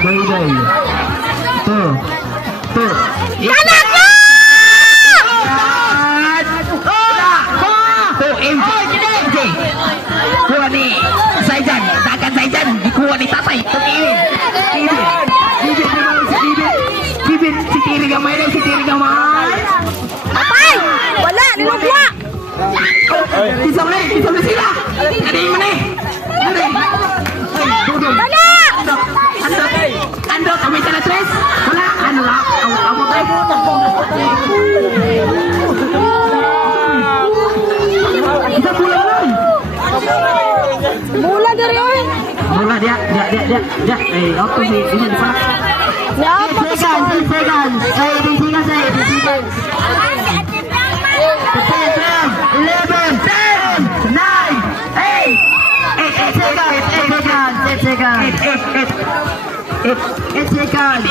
Day. Tuh. Anak mo! Tuh, MJ. Kuha ni Zaijan. Dagan Zaijan. Dikuha ni Tatay. Bibin. Si Tiri gamay na. Tatay! Wala! Nilugwa! Kisam na sila. Ada yung mana? Wala! Ando, kami sa tres. Wala, ano lang. Ako tayo. Kita pulang lang. Mula dari oy! Mula dia. Auto sih ini di sana. Ya, apa Segan. Saya di sini. 8 seconds.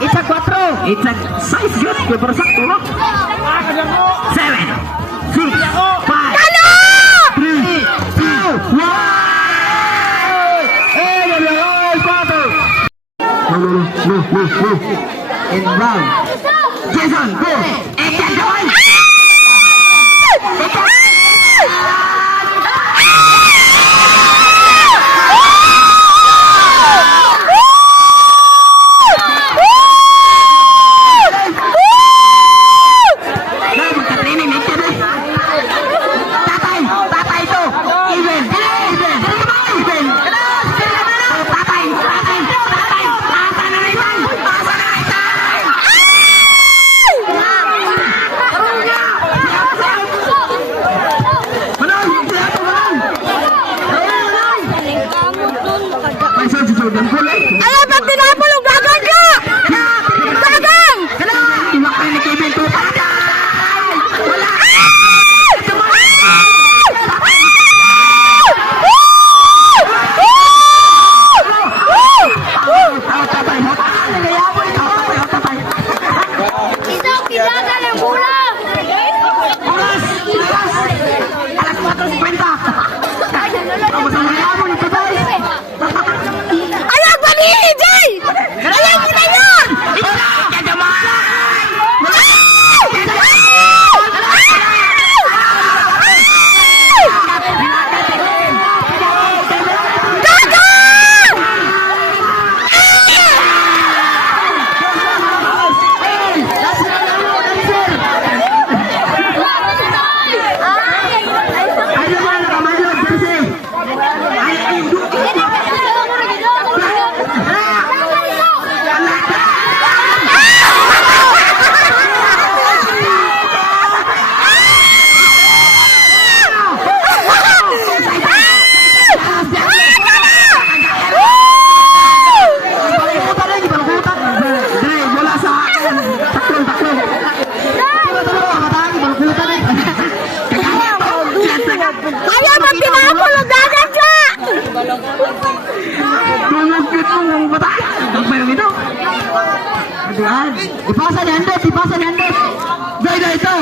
It's a 4. It's a size good. Bersakto no? 7, 6, 5, 3, 2, 1. No. In round. Jason, go. Action, go on. Alam, pag tinapulog, gagang ka! Gagang! Isang pinaga ng bola! Alam, panili, Jay! Alam, kita yun! Alam, pag tinapulog, gagang ka! Tumugkit mo ng bata. Magmayroon ito. Aduhan. Ipasa ni Andes. Day, ito.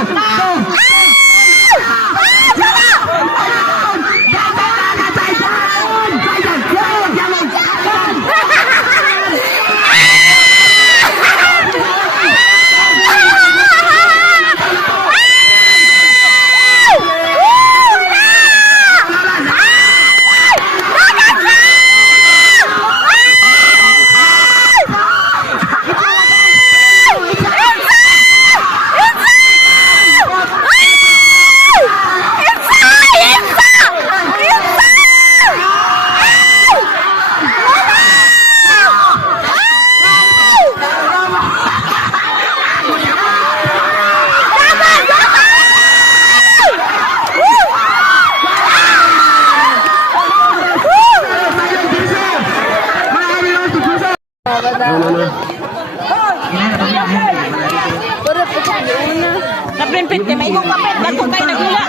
Naprinpit ka, may ikong kapit. Ba't kung tayo nagula?